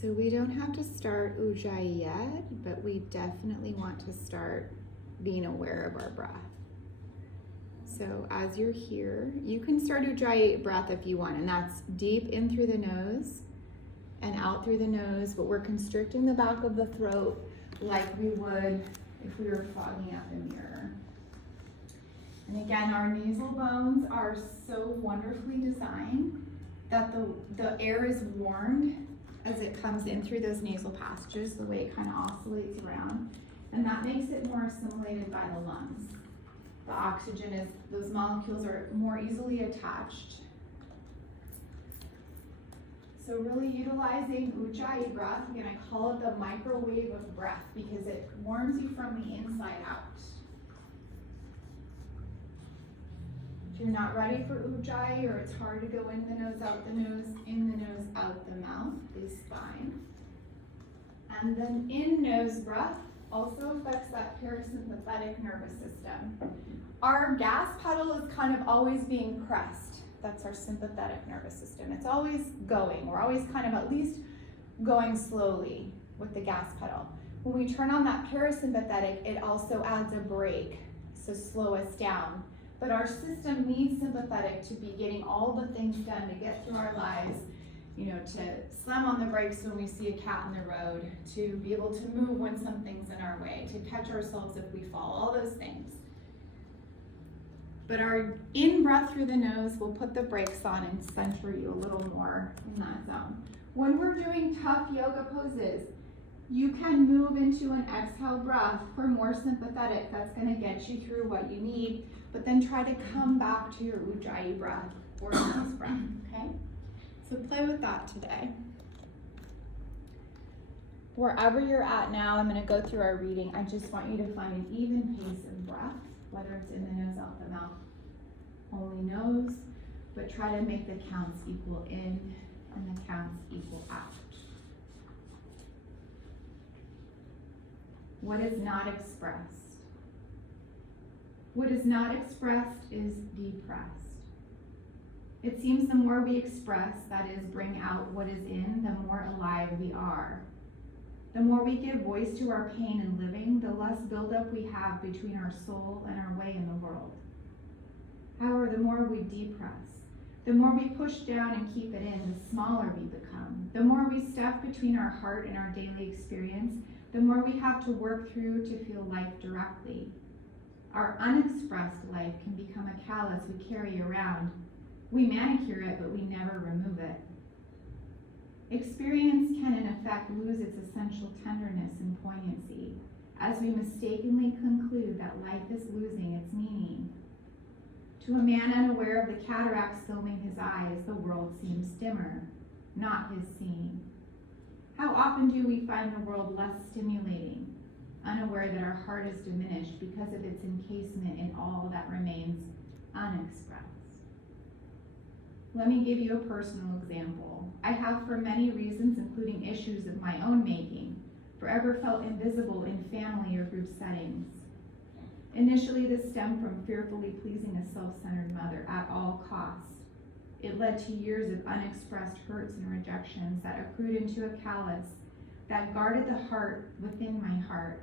So we don't have to start Ujjayi yet, but we definitely want to start being aware of our breath. So as you're here, you can start Ujjayi breath if you want, and that's deep in through the nose and out through the nose, but we're constricting the back of the throat like we would if we were fogging up a mirror. And again, our nasal bones are so wonderfully designed that the air is warmed as it comes in through those nasal passages, the way it kind of oscillates around, and that makes it more assimilated by the lungs. The oxygen is, those molecules are more easily attached. So really utilizing Ujjayi breath, again, I call it the microwave of breath because it warms you from the inside out. If you're not ready for Ujjayi or it's hard to go in the nose, out the nose, in the nose, out the mouth is fine. And then in-nose breath also affects that parasympathetic nervous system. Our gas pedal is kind of always being pressed. That's our sympathetic nervous system. It's always going. We're always kind of at least going slowly with the gas pedal. When we turn on that parasympathetic, it also adds a brake, so slow us down. But our system needs sympathetic to be getting all the things done to get through our lives, you know, to slam on the brakes when we see a cat in the road, to be able to move when something's in our way, to catch ourselves if we fall, all those things. But our in-breath through the nose will put the brakes on and center you a little more in that zone. When we're doing tough yoga poses, you can move into an exhale breath for more sympathetic. That's going to get you through what you need, but then try to come back to your Ujjayi breath or nose breath, okay? So play with that today. Wherever you're at now, I'm going to go through our reading. I just want you to find an even pace of breath, whether it's in the nose, out the mouth, only nose, but try to make the counts equal in and the counts equal out. What is not expressed? What is not expressed is depressed. It seems the more we express, that is, bring out what is in, the more alive we are. The more we give voice to our pain and living, the less buildup we have between our soul and our way in the world. However, the more we depress, the more we push down and keep it in, the smaller we become. The more we stuff between our heart and our daily experience, the more we have to work through to feel life directly. Our unexpressed life can become a callus we carry around. We manicure it, but we never remove it. Experience can in effect lose its essential tenderness and poignancy as we mistakenly conclude that life is losing its meaning. To a man unaware of the cataracts filming his eyes, the world seems dimmer, not his seeing. How often do we find the world less stimulating, unaware that our heart is diminished because of its encasement in all that remains unexpressed? Let me give you a personal example. I have, for many reasons, including issues of my own making, forever felt invisible in family or group settings. Initially, this stemmed from fearfully pleasing a self-centered mother at all costs. It led to years of unexpressed hurts and rejections that accrued into a callus that guarded the heart within my heart.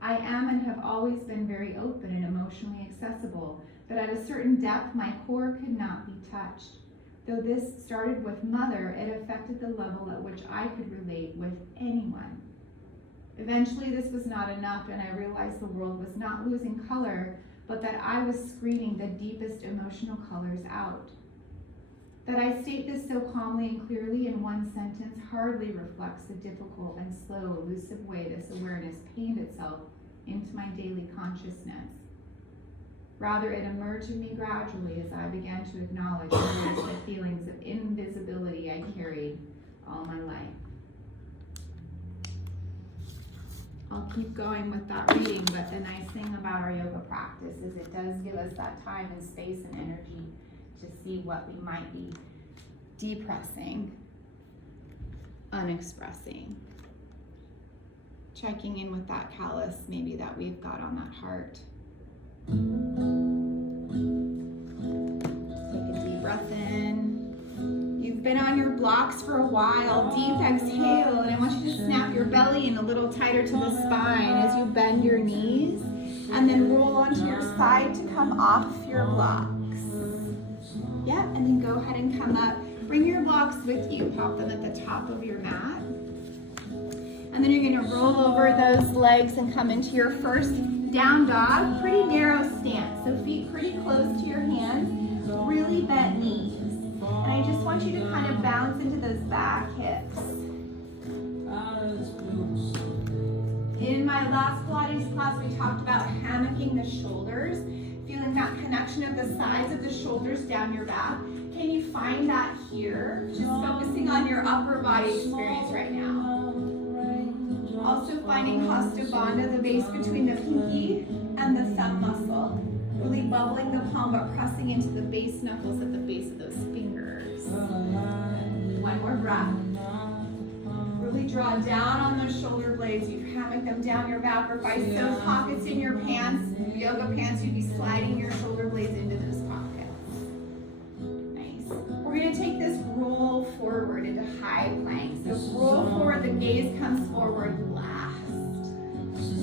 I am and have always been very open and emotionally accessible, but at a certain depth, my core could not be touched. Though this started with mother, it affected the level at which I could relate with anyone. Eventually, this was not enough, and I realized the world was not losing color, but that I was screening the deepest emotional colors out. That I state this so calmly and clearly in one sentence hardly reflects the difficult and slow, elusive way this awareness pained itself into my daily consciousness. Rather, it emerged in me gradually as I began to acknowledge the feelings of invisibility I carried all my life. I'll keep going with that reading, but the nice thing about our yoga practice is it does give us that time and space and energy to see what we might be depressing, unexpressing, checking in with that callus maybe that we've got on that heart. Take a deep breath in. You've You've been on your blocks for a while. Deep exhale, and I want you to snap your belly in a little tighter to the spine as you bend your knees, and then roll onto your side to come off your blocks. Yeah, and then go ahead and come up. Bring your blocks with you. Pop them at the top of your mat. And then you're going to roll over those legs and come into your first down dog. Pretty narrow stance, so feet pretty close to your hands, really bent knees. And I just want you to kind of bounce into those back hips. In my last Pilates class, we talked about hammocking the shoulders, feeling that connection of the sides of the shoulders down your back. Can you find that here? Just focusing on your upper body experience right now. Also finding Hasta Bandha, the base between the pinky and the thumb muscle. Really bubbling the palm, but pressing into the base knuckles at the base of those fingers. One more breath. Really draw down on those shoulder blades. You'd hammock them down your back, or if I sew pockets in your pants, yoga pants, you'd be sliding your shoulder blades into those pockets. Nice. We're going to take this roll forward into high plank. So roll forward, the gaze comes forward last.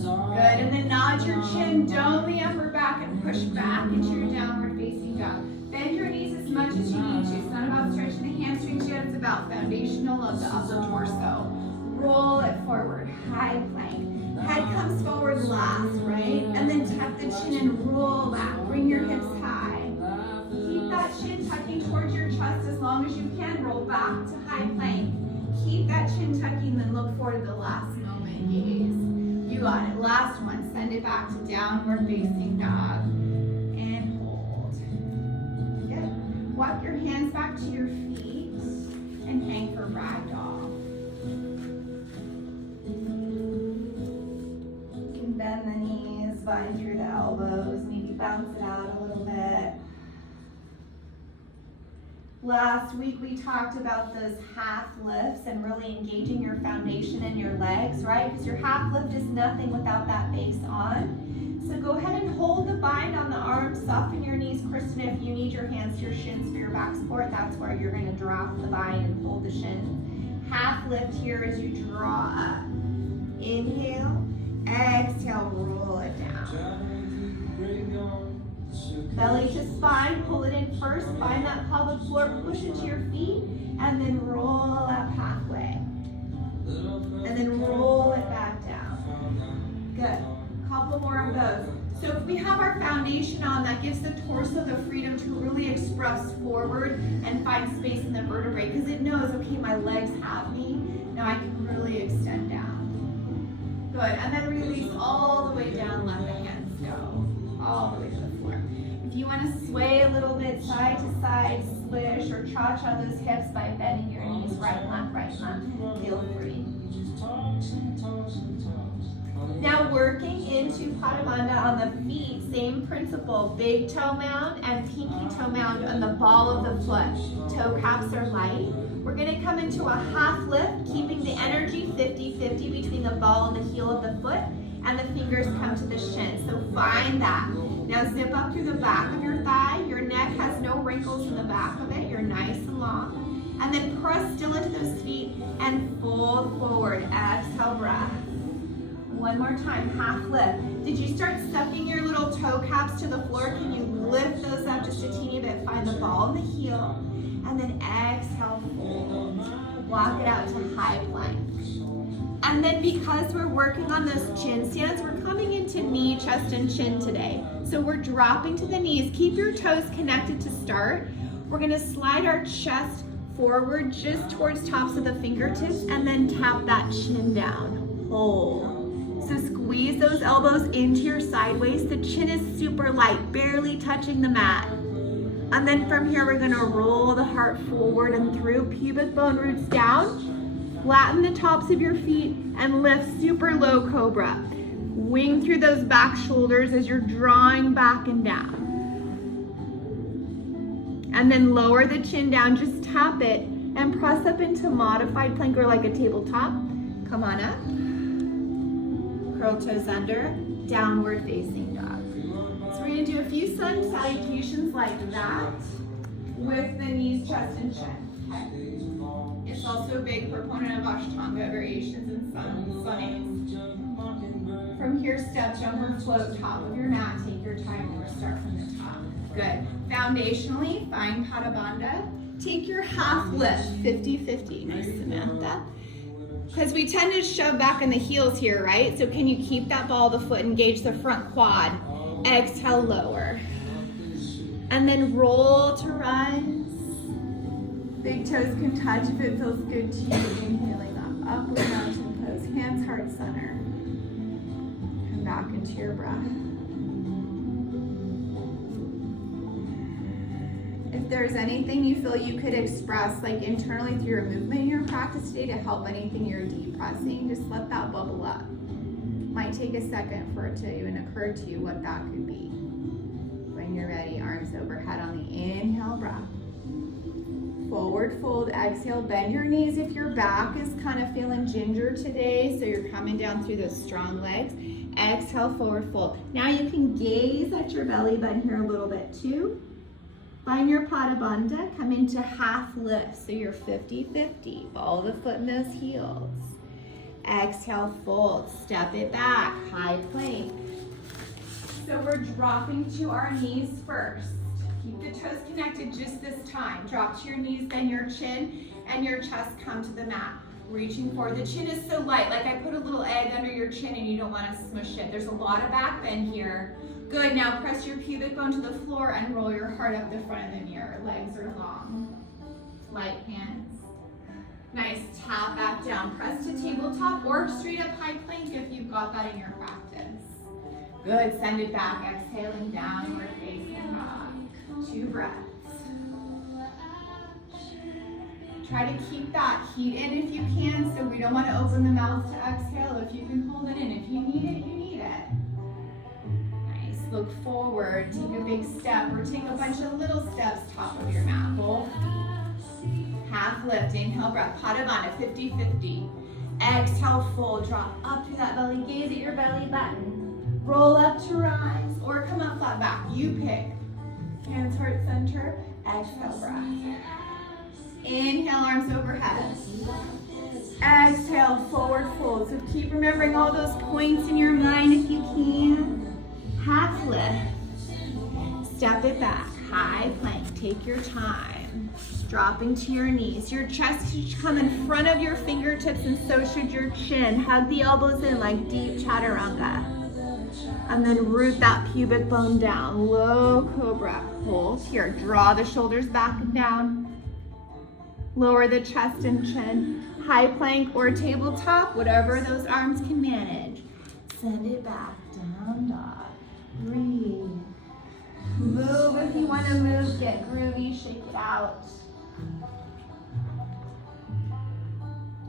Good, and then nod your chin, dome the upper back, and push back into your downward facing dog. Bend your knees as much as you need to. It's not about stretching the hamstrings yet, it's about foundational of the upper torso. Roll it forward, high plank. Head comes forward last, right? And then tuck the chin and roll back. Bring your hips high. Keep that chin tucking towards your chest as long as you can. Roll back to high plank. Keep that chin tucking, then look forward to the last moment, gaze. You got it. Last one. Send it back to downward facing dog. And hold. Good. Walk your hands back to your feet and hang for ragdoll. You can bend the knees, bind through the elbows, maybe bounce it out a little bit. Last week we talked about those half lifts and really engaging your foundation and your legs, right? Because your half lift is nothing without that base on. So go ahead and hold the bind on the arms, soften your knees. Kristen, if you need your hands to your shins for your back support, that's where you're going to drop the bind and hold the shins. Half lift here as you draw up. Inhale, exhale, roll it down. Belly to spine, pull it in first, find that pelvic floor, push it to your feet, and then roll up halfway. And then roll it back down. Good. Couple more of those. So if we have our foundation on, that gives the torso the freedom to really express forward and find space in the vertebrae, because it knows, okay, my legs have me, now I can really extend down. Good, and then release all the way down, let the hands go, all the way to the floor. If you want to sway a little bit side to side, swish, or cha-cha those hips by bending your knees, right, left, feel free. Now working into Padamanda on the feet, same principle, big toe mound and pinky toe mound on the ball of the foot. Toe caps are light. We're going to come into a half lift, keeping the energy 50-50 between the ball and the heel of the foot, and the fingers come to the shin. So find that. Now zip up through the back of your thigh. Your neck has no wrinkles in the back of it. You're nice and long. And then press still into those feet and fold forward. Exhale, breath. One more time, half lift. Did you start sucking your little toe caps to the floor? Can you lift those up just a teeny bit? Find the ball and the heel. And then exhale, fold. Walk it out to high plank. And then because we're working on those chin stands, we're coming into knee, chest, and chin today. So we're dropping to the knees. Keep your toes connected to start. We're gonna slide our chest forward just towards tops of the fingertips and then tap that chin down. Hold. So squeeze those elbows into your sideways. The chin is super light, barely touching the mat. And then from here, we're gonna roll the heart forward and through, pubic bone roots down. Flatten the tops of your feet and lift super low cobra. Wing through those back shoulders as you're drawing back and down. And then lower the chin down, just tap it and press up into modified plank or like a tabletop. Come on up. Curl toes under, downward facing dog. So we're gonna do a few sun salutations like that with the knees, chest, and chin. Okay. It's also a big proponent of Ashtanga variations and Sundays. From here, step, jump, or float, top of your mat. Take your time, or start from the top. Good. Foundationally, find Pada Bandha. Take your half lift, 50-50. Nice, Samantha. Because we tend to shove back in the heels here, right? So can you keep that ball of the foot, engage the front quad. Exhale, lower. And then roll to rise. Big toes can touch if it feels good to you. Inhaling up, upward mountain pose. Hands heart center. Come back into your breath. If there's anything you feel you could express like internally through your movement in your practice today to help anything you're depressing, just let that bubble up. Might take a second for it to even occur to you what that could be. When you're ready, arms overhead on the inhale breath. Forward fold, exhale, bend your knees if your back is kind of feeling ginger today, so you're coming down through those strong legs. Exhale, forward fold. Now you can gaze at your belly button here a little bit too. Find your Pada Bandha, come into half lift, so you're 50-50. Follow the foot in those heels. Exhale, fold, step it back, high plank. So we're dropping to our knees first. Keep the toes connected just this time. Drop to your knees, bend your chin, and your chest come to the mat. Reaching forward. The chin is so light, like I put a little egg under your chin and you don't want to smush it. There's a lot of back bend here. Good, now press your pubic bone to the floor and roll your heart up the front of the mirror. Legs are long. Light hands. Nice, tap back down. Press to tabletop or straight up high plank if you've got that in your practice. Good, send it back. Exhaling, downward facing dog. 2 breaths. Try to keep that heat in if you can, so we don't want to open the mouth to exhale. If you can hold it in, if you need it, you need it. Nice, look forward, take a big step, or take a bunch of little steps top of your mat. Both feet. Half lift, inhale, breath, Pada Bandha, 50-50. Exhale, fold, drop up to that belly, gaze at your belly button. Roll up to rise, or come up flat back, you pick. Hands heart center, exhale, breath. Inhale, arms overhead. Exhale, forward fold. So keep remembering all those points in your mind if you can. Half lift. Step it back. High plank. Take your time. Dropping to your knees. Your chest should come in front of your fingertips and so should your chin. Hug the elbows in like deep chaturanga. And then root that pubic bone down. Low cobra. Hold here. Draw the shoulders back and down. Lower the chest and chin. High plank or tabletop, whatever those arms can manage. Send it back, down dog. Breathe. Move if you want to move. Get groovy, shake it out.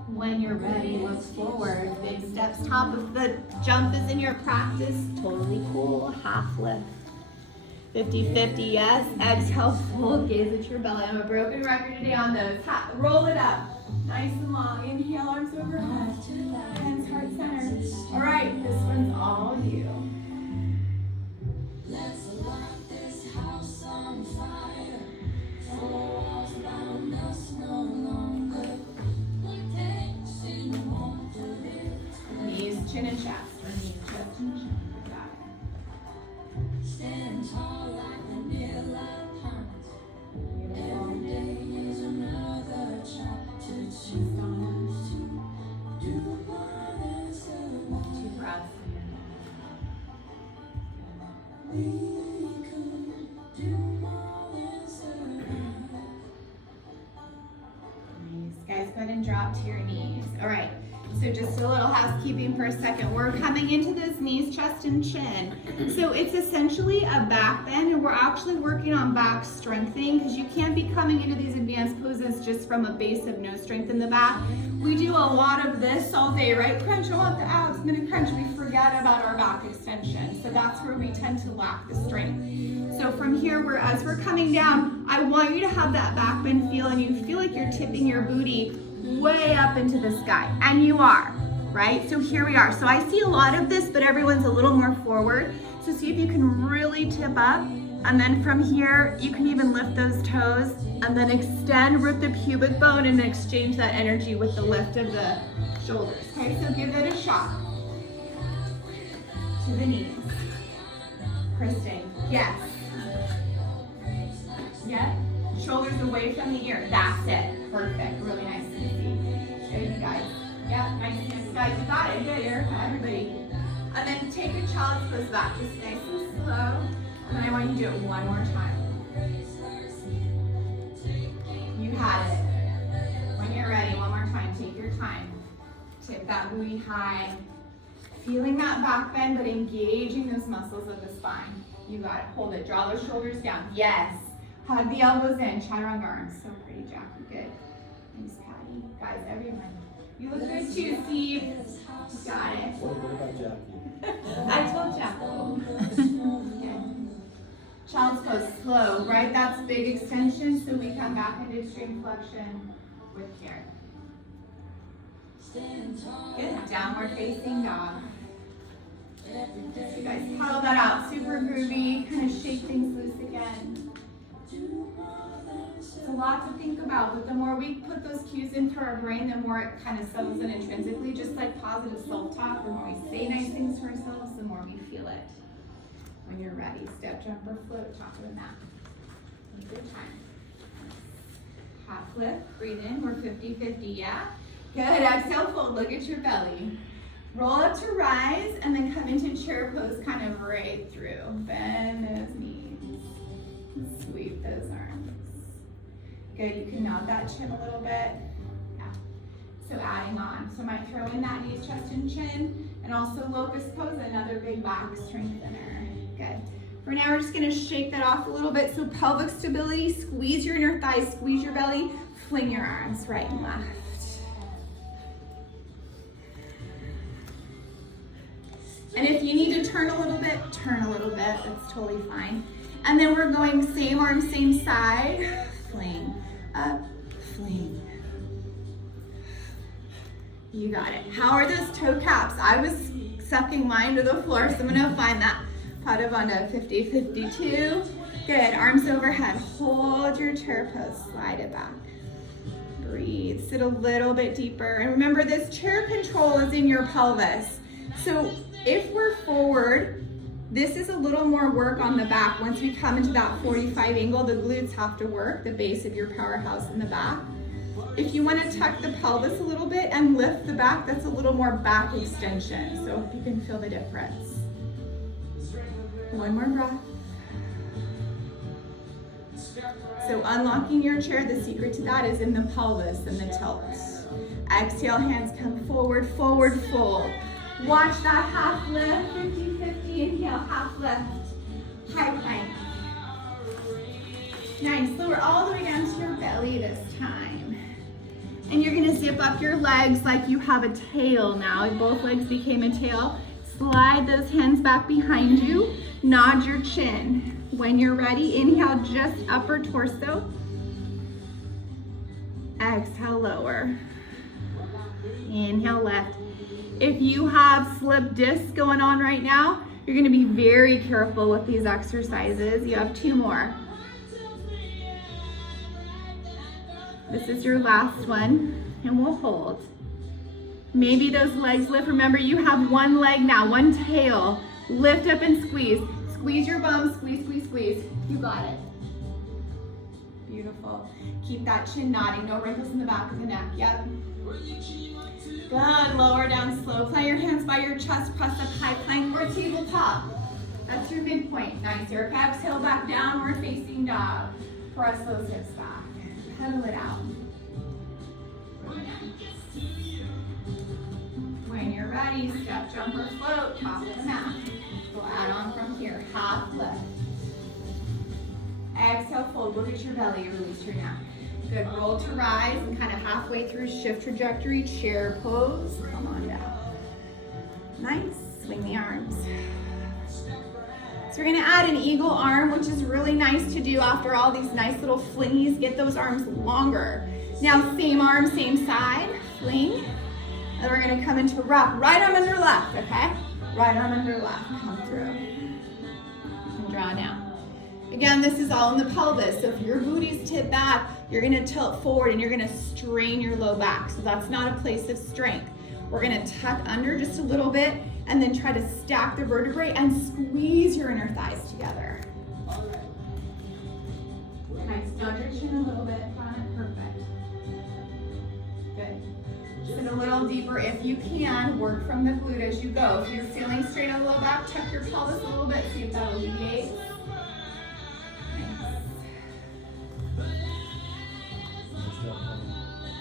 When you're ready, look forward. Big steps, top of the jump is in your practice. Totally cool, half lift. 50-50, yes. Exhale, full gaze at your belly. I'm a broken record today on those. Roll it up. Nice and long. Inhale, arms overhead. Hands heart center. All right, this one's all you. Let's light this house on fire. Four walls around us no longer. Knees, chin and chest. Or knees, chest and chin. Got it. Stand tall like the nail of pines. Every day is another chance to choose. Do more than survive. 2 breaths. We could do more than survive. Nice. Guys, go ahead and drop to your knees. All right. So just a little housekeeping for a second. We're coming into those knees, chest, and chin. So it's essentially a back bend, and we're actually working on back strengthening because you can't be coming into these advanced poses just from a base of no strength in the back. We do a lot of this all day, right? Crunch, I want the abs, I'm gonna crunch. We forget about our back extension. So that's where we tend to lack the strength. So from here, as we're coming down, I want you to have that back bend feel, and you feel like you're tipping your booty way up into the sky, and you are, right? So here we are. So I see a lot of this, but everyone's a little more forward. So see if you can really tip up And then from here, you can even lift those toes and then extend, rip the pubic bone and exchange that energy with the lift of the shoulders. Okay, so give it a shot. To the knees. Kristen, yes. Yeah, shoulders away from the ear. That's it. Perfect. Really nice to see. Good, you guys. Yeah, nice to see you guys. You got it. Good, Erica, everybody. And then take a child's pose back, just nice and slow. And then I want you to do it one more time. You had it. When you're ready, one more time, take your time. Tip that buoy high. Feeling that back bend, but engaging those muscles of the spine. You got it. Hold it. Draw those shoulders down. Yes. Hug the elbows in. Chaturanga arms. So pretty, Jackie. Good. Thanks, Patty. Guys, everyone. You look good too, Steve. Got it. What about Jackie? I told Jackie. Child's pose, slow, right? That's big extension, so we come back into extreme flexion with care. Good, downward facing dog. You guys paddle that out, super groovy, kind of shake things loose again. It's a lot to think about, but the more we put those cues into our brain, the more it kind of settles in intrinsically, just like positive self-talk. The more we say nice things to ourselves, the more we feel it. When you're ready, step, jump, or float, top of the mat. Take your time. Half lift, breathe in, we're 50-50, yeah? Good, exhale, fold, look at your belly. Roll up to rise, and then come into chair pose kind of right through. Bend those knees. Sweep those arms. Good, you can nod that chin a little bit. Yeah. So adding on. So I might throw in that knees, chest, and chin, and also locust pose, another big back strengthener. Good. For now, we're just gonna shake that off a little bit. So pelvic stability, squeeze your inner thighs, squeeze your belly, fling your arms right and left. And if you need to turn a little bit, turn a little bit, that's totally fine. And then we're going same arm, same side, fling, up, fling. You got it. How are those toe caps? I was sucking mine to the floor, so I'm gonna find that. Padavana 50-52. Good, arms overhead. Hold your chair pose, slide it back. Breathe, sit a little bit deeper. And remember, this chair control is in your pelvis. So if we're forward, this is a little more work on the back. Once we come into that 45 angle, the glutes have to work, the base of your powerhouse in the back. If you want to tuck the pelvis a little bit and lift the back, that's a little more back extension. So if you can feel the difference. One more breath. So unlocking your chair, the secret to that is in the pelvis and the tilt. Exhale, hands come forward, forward fold. Watch that half lift, 50-50, inhale, half lift, high plank. Nice, lower all the way down to your belly this time. And you're gonna zip up your legs like you have a tail now. Both legs became a tail. Slide those hands back behind you. Nod your chin. When you're ready, inhale, just upper torso. Exhale, lower. Inhale, left. If you have slip discs going on right now, you're gonna be very careful with these exercises. You have 2 more. This is your last one, and we'll hold. Maybe those legs lift. Remember, you have 1 leg now, 1 tail. Lift up and squeeze. Squeeze your bum, squeeze, squeeze, squeeze. You got it. Beautiful. Keep that chin nodding. No wrinkles in the back of the neck. Yep. Good. Lower down slow. Plant your hands by your chest. Press up high plank or tabletop. That's your midpoint. Nice. Erica, exhale back, downward facing dog. Press those hips back. Pedal it out. Really nice. When you're ready, step, jump, or float, top of the mat. We'll add on from here, half lift. Exhale, fold, look at your belly, release your neck. Good, roll to rise and kind of halfway through shift trajectory, chair pose, come on down. Nice, swing the arms. So we're gonna add an eagle arm, which is really nice to do after all these nice little flingies. Get those arms longer. Now same arm, same side, fling. And we're gonna come into rock, right arm under left, okay? Right arm under left, come through. And draw down. Again, this is all in the pelvis. So if your booty's tipped back, you're gonna tilt forward and you're gonna strain your low back. So that's not a place of strength. We're gonna tuck under just a little bit and then try to stack the vertebrae and squeeze your inner thighs together. Nice, nudge your chin a little bit, perfect. Good. Sit a little deeper if you can, work from the glute as you go. If you're feeling straight on the low back, tuck your pelvis a little bit, see if that alleviates.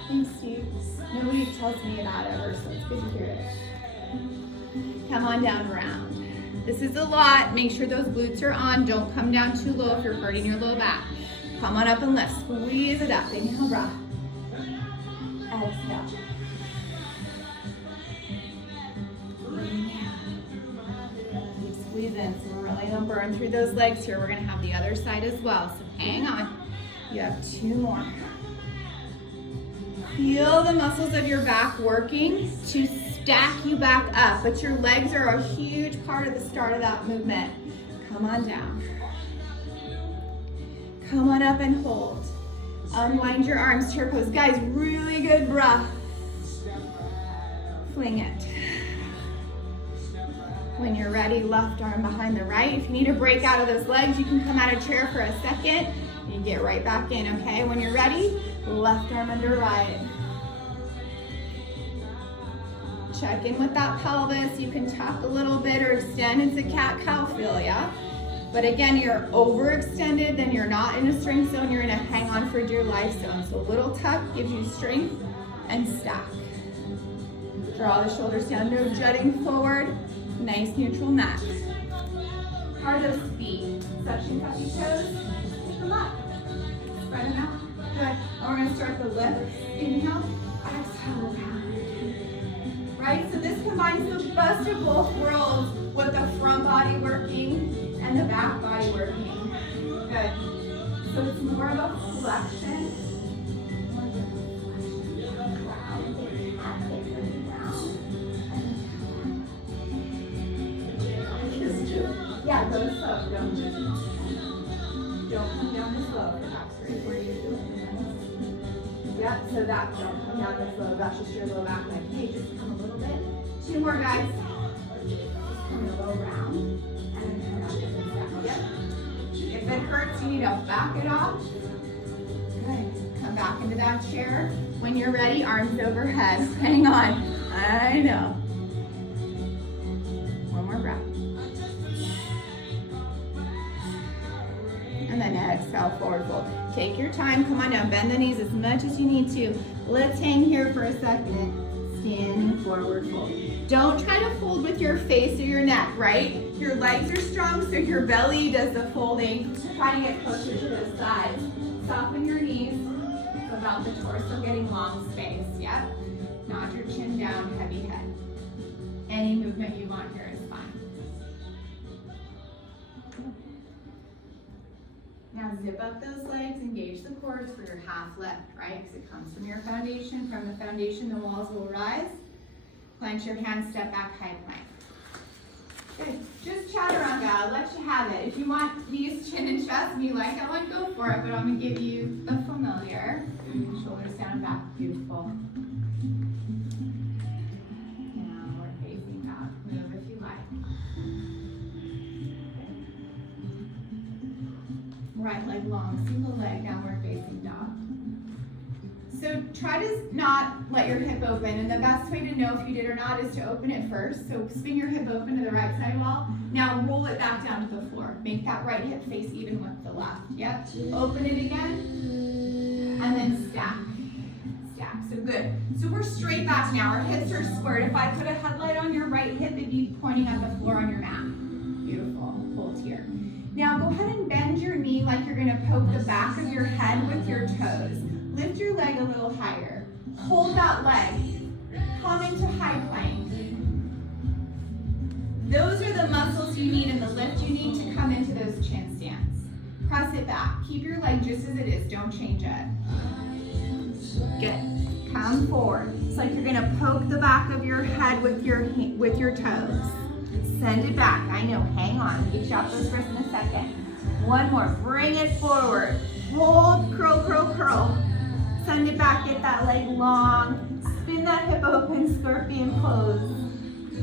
Thanks, Steve. Nobody tells me that ever, so it's good to hear it. Come on down around. This is a lot. Make sure those glutes are on. Don't come down too low if you're hurting your low back. Come on up and lift. Squeeze it up. Inhale, breath. Exhale. Keep squeezing. So we're really going to burn through those legs here. We're going to have the other side as well. So hang on. You have 2 more. Feel the muscles of your back working to stack you back up, but your legs are a huge part of the start of that movement. Come on down. Come on up and hold. Unwind your arms to your pose. Guys, really good breath. Fling it. When you're ready, left arm behind the right. If you need a break out of those legs, you can come out of chair for a second and get right back in, okay? When you're ready, left arm under right. Check in with that pelvis. You can tuck a little bit or extend into cat-cow, feel ya. But again, you're overextended, then you're not in a strength zone, you're in a hang on for dear life zone. So a little tuck gives you strength and stack. Draw the shoulders down, no jutting forward. Nice neutral neck. How are those feet? Suction cup your toes, pick them up. Spread them out. Good. And we're gonna start the lift. Inhale, exhale, down. Right, so this combines the best of both worlds with the front body working and the back body working. Good. So it's more of a flexion. Yeah, go slow. Don't come down the slope. Perhaps right where you're doing this. Yep, so that don't come down the slope. That's just your low back leg. Hey, just come a little bit. 2 more, guys. Come a little round. And then turn up and down. Yep. If it hurts, you need to back it off. Good. Come back into that chair. When you're ready, arms overhead. Hang on. I know. One more breath. And then exhale, forward fold. Take your time, come on down, bend the knees as much as you need to. Let's hang here for a second. Standing forward fold. Don't try to fold with your face or your neck, right? Your legs are strong, so your belly does the folding. Try to get closer to the sides. Soften your knees, so about the torso getting long space, yep. Nod your chin down, heavy head. Any movement you want here is fine. Now zip up those legs, engage the core for your half lift, right? Because it comes from your foundation. From the foundation, the walls will rise. Clench your hands, step back, high plank. Good. Just chaturanga, I'll let you have it. If you want knees, chin, and chest, and you like that one, go for it. But I'm going to give you the familiar. Shoulders down and back. Beautiful. Now we're facing back. Move if you like. Right leg long, single leg, downward facing dog. So try to not let your hip open, and the best way to know if you did or not is to open it first. So spin your hip open to the right side wall. Now roll it back down to the floor. Make that right hip face even with the left. Yep. Open it again, and then stack. Stack. So good. So we're straight back now. Our hips are squared. If I put a headlight on your right hip, it'd be pointing at the floor on your mat. Beautiful. Hold here. Now go ahead and bend your knee like you're going to poke the back of your head with your toes. Lift your leg a little higher. Hold that leg. Come into high plank. Those are the muscles you need in the lift you need to come into those chin stands. Press it back. Keep your leg just as it is. Don't change it. Good. Come forward. It's like you're going to poke the back of your head with your toes. Send it back. I know. Hang on. Get you off those wrists in a second. One more, bring it forward. Hold, curl, curl, curl. Send it back, get that leg long. Spin that hip open, scorpion pose.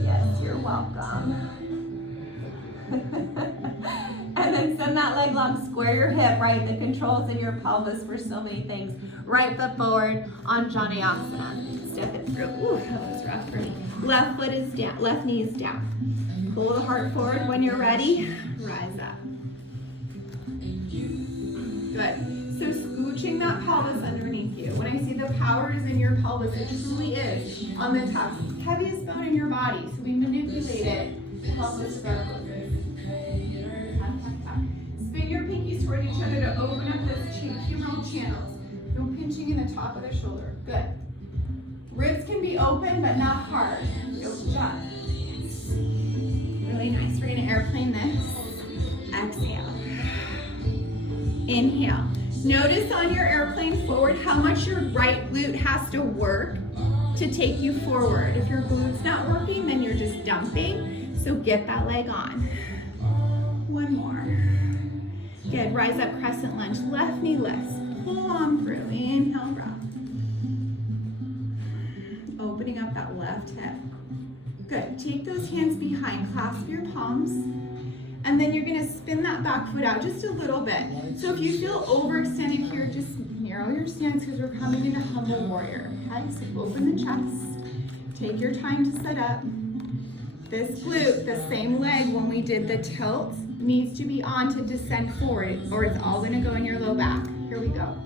Yes, you're welcome. And then send that leg long, square your hip, right? The controls in your pelvis for so many things. Right foot forward on Janayasana. Step it through. Ooh, that was rough for me. Left foot is down, left knee is down. Pull the heart forward when you're ready. Rise up. Good. So scooching that pelvis underneath you. When I say the power is in your pelvis, it truly is on the top. Heaviest bone in your body. So we manipulate it to help us with our focus. Spin your pinkies toward each other to open up those humeral channels. No pinching in the top of the shoulder. Good. Ribs can be open, but not hard. Don't jump. Really nice. We're going to airplane this. Exhale. Inhale. Notice on your airplane forward how much your right glute has to work to take you forward. If your glute's not working, then you're just dumping. So get that leg on. One more. Good. Rise up, crescent lunge. Left knee lifts. Pull on through. Inhale, rock. Opening up that left hip. Good. Take those hands behind. Clasp your palms. And then you're going to spin that back foot out just a little bit. So if you feel overextended here, just narrow your stance because we're coming into humble warrior. Okay? So open the chest. Take your time to set up. This glute, the same leg when we did the tilt, needs to be on to descend forward, or it's all going to go in your low back. Here we go.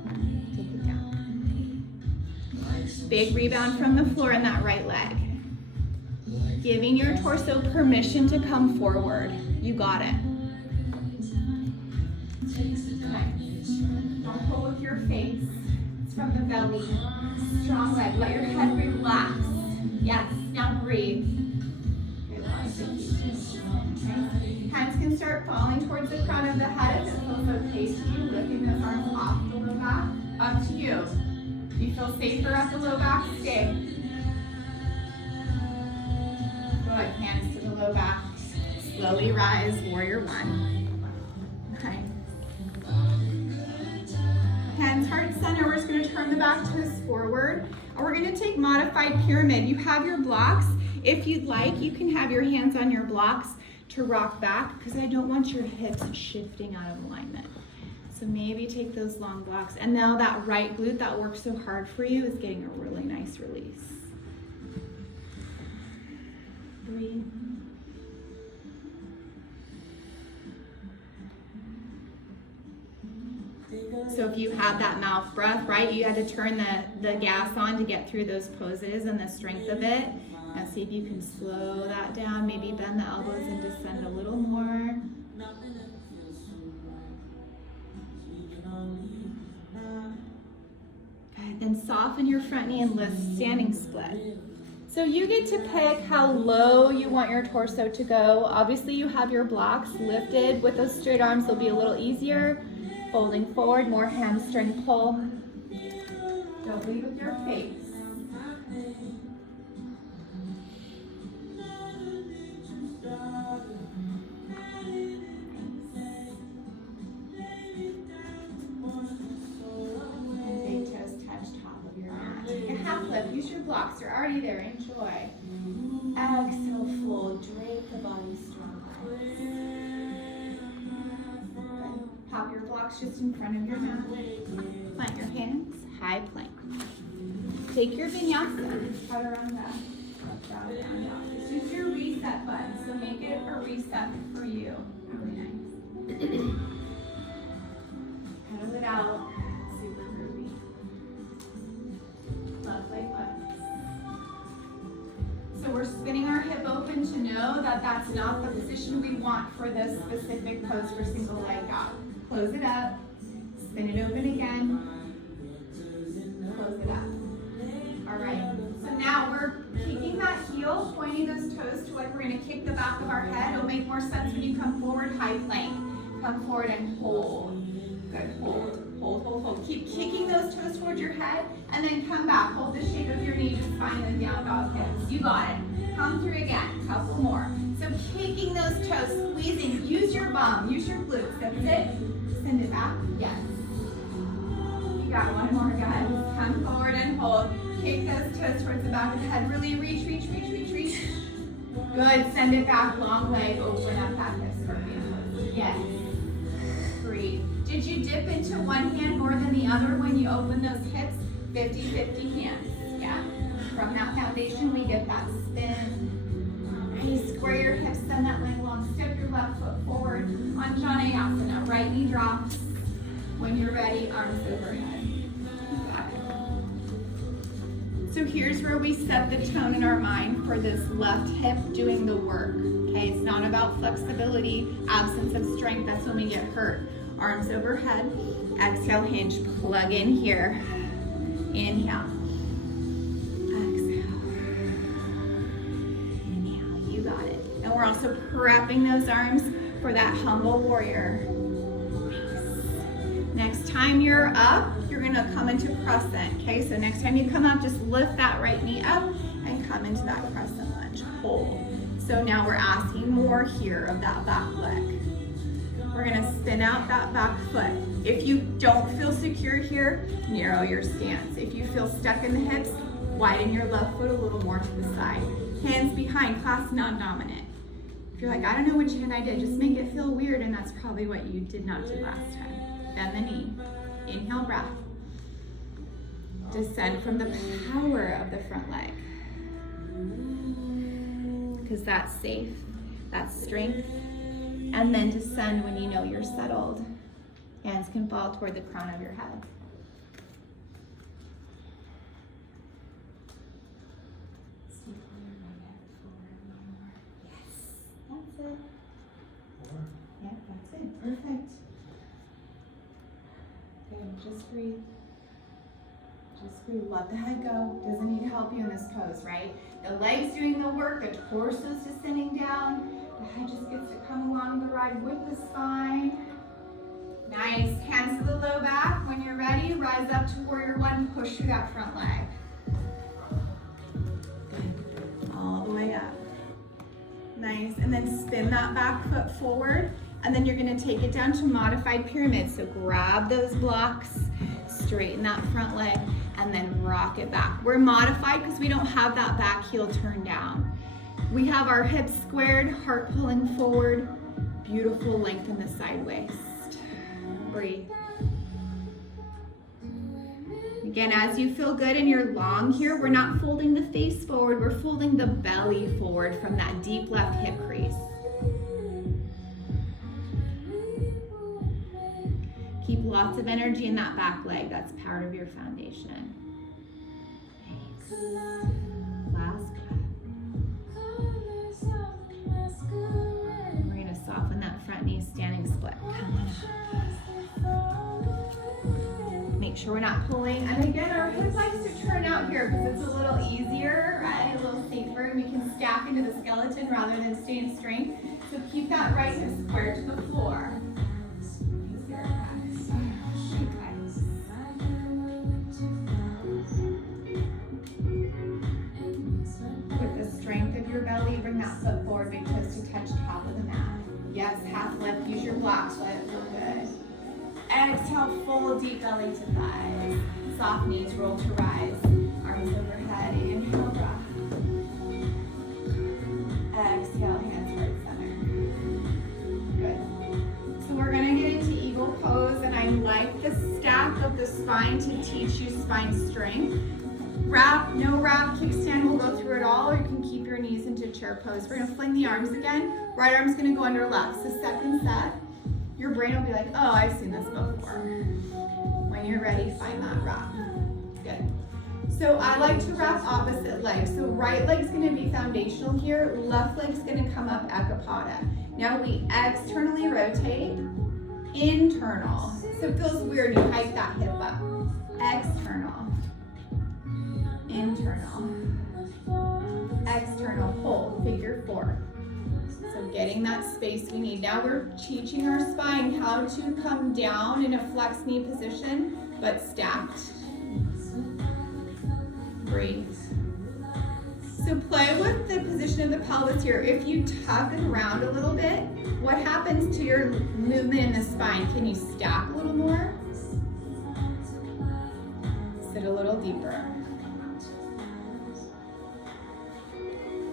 Take it down. Big rebound from the floor in that right leg. Giving your torso permission to come forward. You got it. Nice. Don't pull with your face. It's from the belly. Strong leg. Let your head relax. Yes. Now breathe. Hands can start falling towards the crown of the head if it feels okay to you. Lifting the arms off the low back. Up to you. You feel safer at the low back? Stay. Good. Hands to the low back. Slowly rise, warrior one. Okay. Hands heart center. We're just going to turn the back toes forward. And we're going to take modified pyramid. You have your blocks. If you'd like, you can have your hands on your blocks to rock back because I don't want your hips shifting out of alignment. So maybe take those long blocks. And now that right glute that works so hard for you is getting a really nice release. Breathe. So if you had that mouth breath, right, you had to turn the gas on to get through those poses and the strength of it. Now see if you can slow that down, maybe bend the elbows and descend a little more. Good, then soften your front knee and lift standing split. So you get to pick how low you want your torso to go. Obviously you have your blocks lifted. With those straight arms, they'll be a little easier. Folding forward, more hamstring pull. Don't lead with your face. Big toes touch top of your mat. Take a half lift. Use your blocks. You're already there. Enjoy. Exhale, fold. Drape the body strong. Pop your blocks just in front of your mat. Plant your hands, high plank. Take your vinyasa, chaturanga, down, down, down. This is your reset button, so make it a reset for you. Really nice. Pedal it out, super groovy. Lovely legs. So we're spinning our hip open to know that that's not the position we want for this specific pose for single leg out. Close it up, spin it open again, close it up. All right, so now we're kicking that heel, pointing those toes to what we're gonna kick the back of our head. It'll make more sense when you come forward, high plank. Come forward and hold. Good, hold, hold, hold, hold. Keep kicking those toes towards your head and then come back. Hold the shape of your knee, just find the down dog hips. You got it. Come through again, couple more. So kicking those toes, squeezing, use your bum, use your glutes, that's it. Send it back, yes. You got one more, guys. Come forward and hold. Kick those toes towards the back of the head. Really reach, reach, reach, reach, reach. Good, send it back, long leg, open up that hip scorpion pose. Yes. Breathe. Did you dip into one hand more than the other when you open those hips? 50-50 hands, yeah. From that foundation, we get that spin. Nice, square your hips, send that leg long. Step your left foot forward on Janayasana. Right knee drops. When you're ready, arms overhead. Got it. So here's where we set the tone in our mind for this left hip doing the work. Okay, it's not about flexibility, absence of strength. That's when we get hurt. Arms overhead. Exhale, hinge, plug in here. Inhale. Exhale. Inhale, you got it. And we're also prepping those arms for that humble warrior. Next time you're up, you're gonna come into crescent, okay? So next time you come up, just lift that right knee up and come into that crescent lunge, hold. So now we're asking more here of that back leg. We're gonna spin out that back foot. If you don't feel secure here, narrow your stance. If you feel stuck in the hips, widen your left foot a little more to the side. Hands behind, class non-dominant. If you're like, I don't know which hand I did, just make it feel weird, and that's probably what you did not do last time. Bend the knee. Inhale, breath. Descend from the power of the front leg. Because that's safe, that's strength. And then descend when you know you're settled. Hands can fall toward the crown of your head. Yes, that's it. Yeah, that's it. Perfect. Good, just breathe. Just breathe, let the head go. Doesn't need to help you in this pose, right? The legs doing the work, the torso's descending down. The head just gets to come along the ride with the spine. Nice, hands to the low back. When you're ready, rise up to warrior one, push through that front leg. Good, all the way up. Nice, and then spin that back foot forward. And then you're gonna take it down to modified pyramid. So grab those blocks, straighten that front leg, and then rock it back. We're modified because we don't have that back heel turned down. We have our hips squared, heart pulling forward, beautiful length in the side waist. Breathe. Again, as you feel good and you're long here, we're not folding the face forward, we're folding the belly forward from that deep left hip crease. Keep lots of energy in that back leg. That's part of your foundation. Nice. Last breath. We're going to soften that front knee, standing split. Make sure we're not pulling. And again, our hip likes to turn out here because it's a little easier, right? A little safer. And we can stack into the skeleton rather than stay in strength. So keep that right hip square to the floor. Your belly, bring that foot forward, big toes to touch top of the mat. Yes, half lift, use your block foot, good. Exhale, full deep belly to thighs. Soft knees, roll to rise. Arms overhead, inhale, breath. Exhale, hands heart center. Good. So we're gonna get into eagle pose, and I like the stack of the spine to teach you spine strength. Wrap, no wrap, kickstand, we'll go through it all, or you can keep your knees into chair pose. We're gonna fling the arms again. Right arm's gonna go under left. So second set, your brain will be like, oh, I've seen this before. When you're ready, find that wrap. Good. So I like to wrap opposite legs. So right leg's gonna be foundational here, left leg's gonna come up ekapada. Now we externally rotate, internal. So it feels weird, you hike that hip up. External. Internal, external, hold, figure four. So getting that space we need. Now we're teaching our spine how to come down in a flex knee position, but stacked. Breathe. So play with the position of the pelvis here. If you tug around a little bit, what happens to your movement in the spine? Can you stack a little more? Sit a little deeper.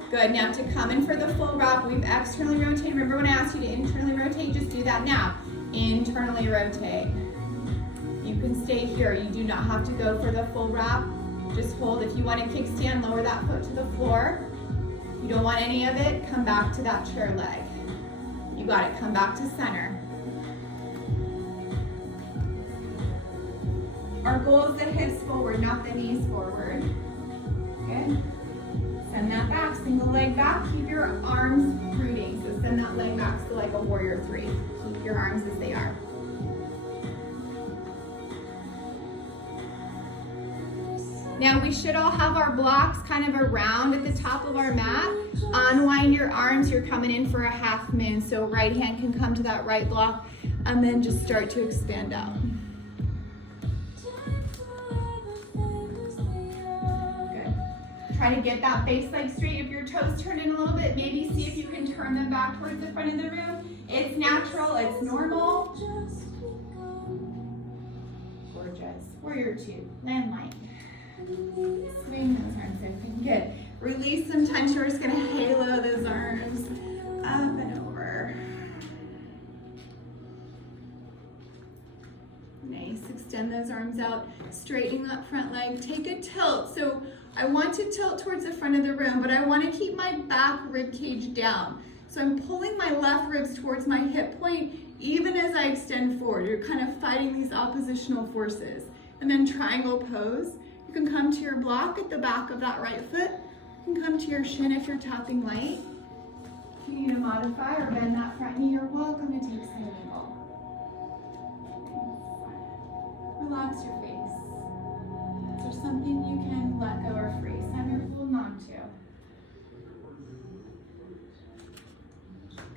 Good, now to come in for the full wrap, we've externally rotated. Remember when I asked you to internally rotate? Just do that now. Internally rotate. You can stay here. You do not have to go for the full wrap. Just hold. If you want to kickstand, lower that foot to the floor. If you don't want any of it, come back to that chair leg. You got it. Come back to center. Our goal is the hips forward, not the knees forward. Good. Send that back. Single leg back. Keep your arms rooting. So send that leg back so like a warrior three. Keep your arms as they are. Now we should all have our blocks kind of around at the top of our mat. Unwind your arms, you're coming in for a half moon. So right hand can come to that right block and then just start to expand out. Good. Try to get that base leg straight. If your toes turn in a little bit, maybe see if you can turn them back towards the front of the room. It's natural, it's normal. Gorgeous. Warrior two, land light. Swing those arms open. Good. Release some tension. We're just going to halo those arms up and over. Nice. Extend those arms out. Straighten that front leg. Take a tilt. So I want to tilt towards the front of the room, but I want to keep my back rib cage down. So I'm pulling my left ribs towards my hip point even as I extend forward. You're kind of fighting these oppositional forces. And then triangle pose. You can come to your block at the back of that right foot. You can come to your shin if you're tapping light. If you need to modify or bend that front knee, you're welcome to take side angle. Relax your face. Is there something you can let go or free? Some you're holding on to.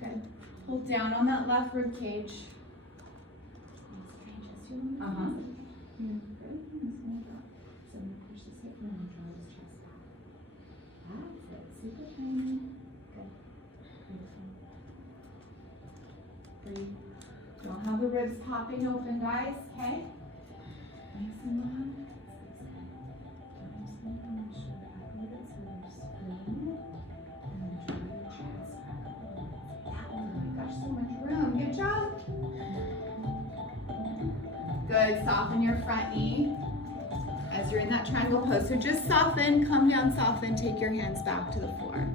Good. Hold down on that left rib cage. Uh-huh. Super tiny. Good. Beautiful. Breathe. Don't have the ribs popping open, guys, okay? Nice and long. Oh my gosh, so much room. Good job. Good. Soften your front knee as you're in that triangle pose. So just soften, come down, soften, take your hands back to the floor.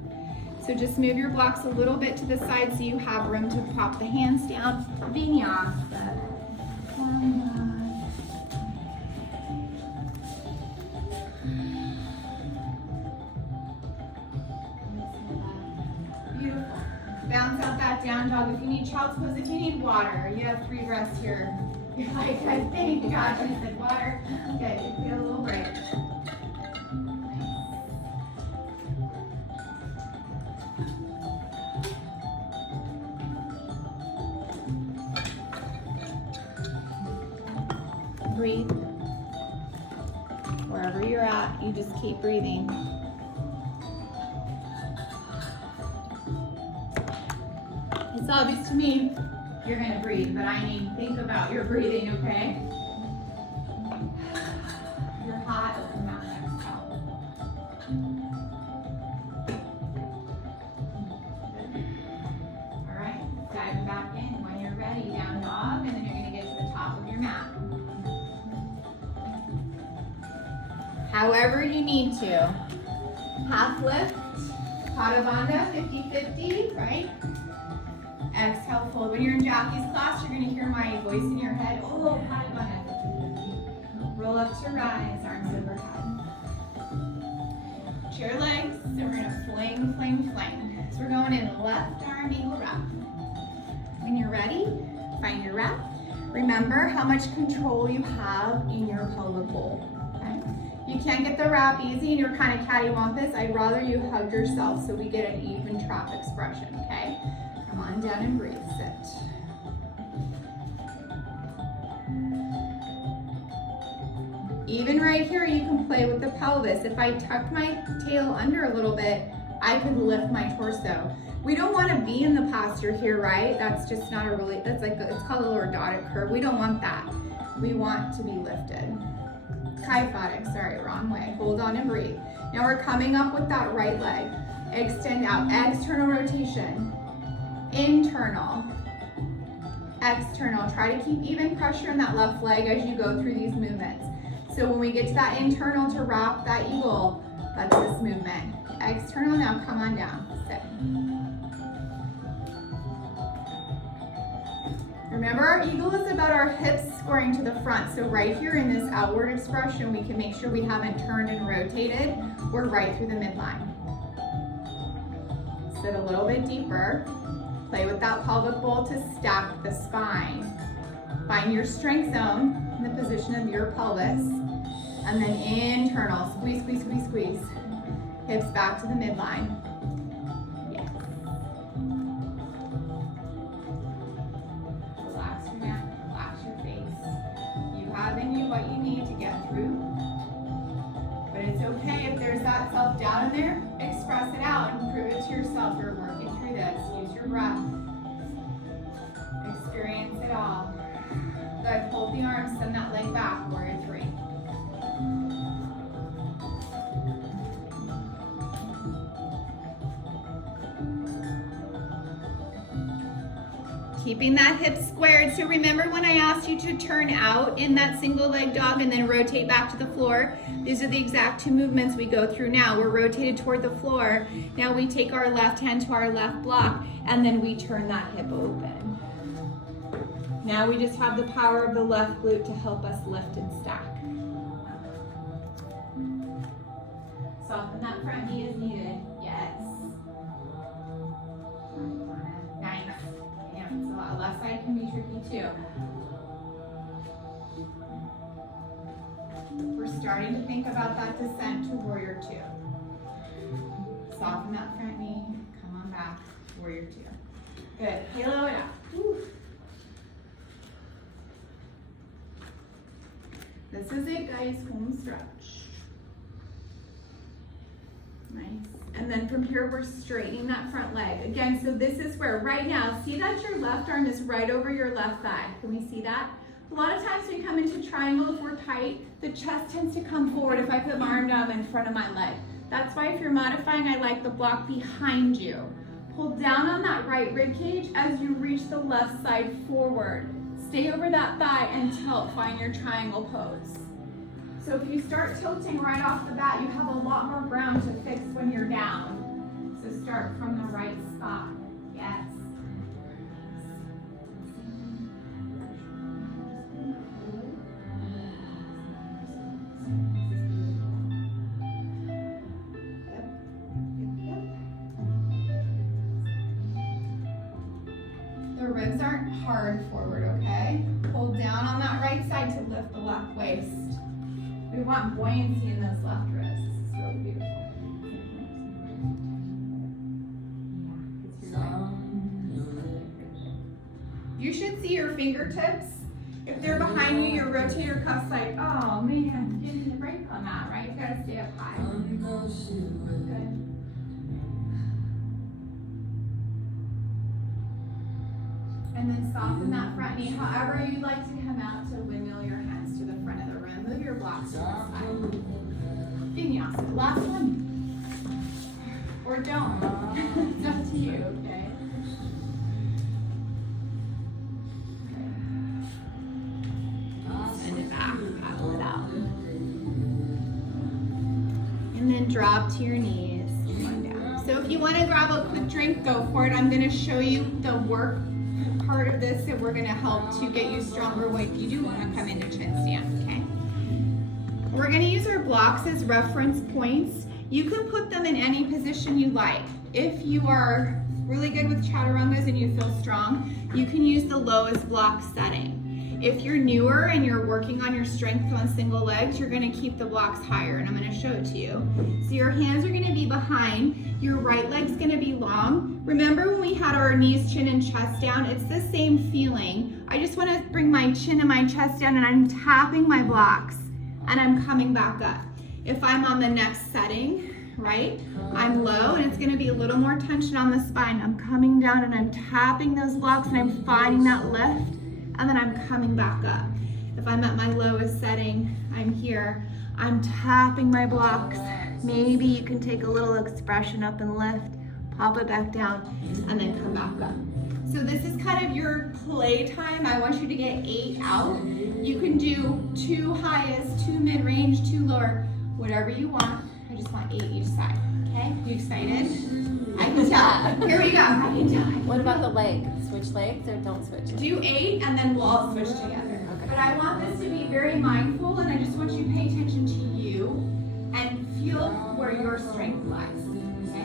So just move your blocks a little bit to the side so you have room to pop the hands down. Vinyasa. Beautiful. Bounce out that down dog. If you need child's pose, if you need water, you have 3 breaths here. You're like, I thank God I said water. Okay, get a little break. Breathe. Wherever you're at, you just keep breathing. It's obvious to me you're gonna breathe, but I need to think about your breathing, okay? You're hot, open mouth, exhale. All right, dive back in. When you're ready, down dog, and then you're gonna get to the top of your mat. However you need to. Half lift, Padavanda, 50-50, right? Exhale, fold. When you're in Jackie's class, you're gonna hear my voice in your head. Oh, Padavanda, 50-50. Roll up to rise, arms overhead. Chair legs, and we're gonna fling, fling, fling. So we're going in left arm eagle wrap. When you're ready, find your wrap. Remember how much control you have in your pelvic bowl. Okay? You can't get the wrap easy and you're kind of cattywampus. I'd rather you hug yourself so we get an even trap expression, okay? Come on down and breathe, sit. Even right here, you can play with the pelvis. If I tuck my tail under a little bit, I could lift my torso. We don't want to be in the posture here, right? That's just not a really, that's like, it's called a lordotic curve. We don't want that. We want to be lifted. Kyphotic, sorry, wrong way. Hold on and breathe. Now we're coming up with that right leg. Extend out, external rotation, internal, external. Try to keep even pressure in that left leg as you go through these movements. So when we get to that internal to wrap that eagle, that's this movement. External, now come on down, sit. Remember, our eagle is about our hips scoring to the front. So right here in this outward expression, we can make sure we haven't turned and rotated. We're right through the midline. Sit a little bit deeper. Play with that pelvic bowl to stack the spine. Find your strength zone in the position of your pelvis. And then internal, squeeze, squeeze, squeeze, squeeze. Hips back to the midline. Yes. Relax your neck, relax your face. You have in you what you need to get through. But it's okay if there's that self-doubt in there, express it out and prove it to yourself. You're working through this. Use your breath. Experience it all. Good, hold the arms, send that leg back, warrior three. Keeping that hip squared. So remember when I asked you to turn out in that single leg dog and then rotate back to the floor? These are the exact two movements we go through now. We're rotated toward the floor. Now we take our left hand to our left block and then we turn that hip open. Now we just have the power of the left glute to help us lift and stack. Soften that front knee as needed. Yes. Nice. Yeah, so left side can be tricky too. We're starting to think about that descent to warrior two. Soften that front knee. Come on back. Warrior two. Good. Halo it up. Woo. This is it, guys. Home stretch. Nice. And then from here, we're straightening that front leg. Again, so this is where right now, see that your left arm is right over your left thigh. Can we see that? A lot of times we come into triangle, if we're tight, the chest tends to come forward if I put my arm down in front of my leg. That's why if you're modifying, I like the block behind you. Pull down on that right rib cage as you reach the left side forward. Stay over that thigh and tilt, find your triangle pose. So if you start tilting right off the bat, you have a lot more ground to fix when you're down. So start from the right spot. Yes. The ribs aren't hard forward, okay? Pull down on that right side to lift the left waist. We want buoyancy in those left wrists. This is really beautiful. You should see your fingertips. If they're behind you, your rotator cuff's like, oh man, getting the break on that, right? You gotta stay up high. Good. And then soften that front knee. However you'd like to come out to windmill your hands to the front of the room. Move your blocks to the side. Vinyasa. Last one. Or don't. It's up to you, okay? Send it back. Paddle it out. And then drop to your knees. Come on down. So if you want to grab a quick drink, go for it. I'm going to show you the work part of this that we're going to help to get you stronger when you do want to come into chin stand, okay? We're going to use our blocks as reference points. You can put them in any position you like. If you are really good with chaturangas and you feel strong, you can use the lowest block setting. If you're newer and you're working on your strength on single legs, you're going to keep the blocks higher, and I'm going to show it to you. So your hands are going to be behind. Your right leg's going to be long. Remember when we had our knees, chin, and chest down? It's the same feeling. I just want to bring my chin and my chest down, and I'm tapping my blocks, and I'm coming back up. If I'm on the next setting, right? I'm low and it's gonna be a little more tension on the spine. I'm coming down and I'm tapping those blocks and I'm finding that lift, and then I'm coming back up. If I'm at my lowest setting, I'm here. I'm tapping my blocks. Maybe you can take a little expression up and lift, pop it back down, and then come back up. So this is kind of your play time. I want you to get 8 out. You can do 2 highest, 2 mid-range, 2 lower, whatever you want. I just want 8 each side, okay? You excited? I can tell. Here we go, I can tell. What about the leg? Switch legs or don't switch legs? Do 8 and then we'll all switch together. Okay. But I want this to be very mindful, and I just want you to pay attention to you and feel where your strength lies. Okay?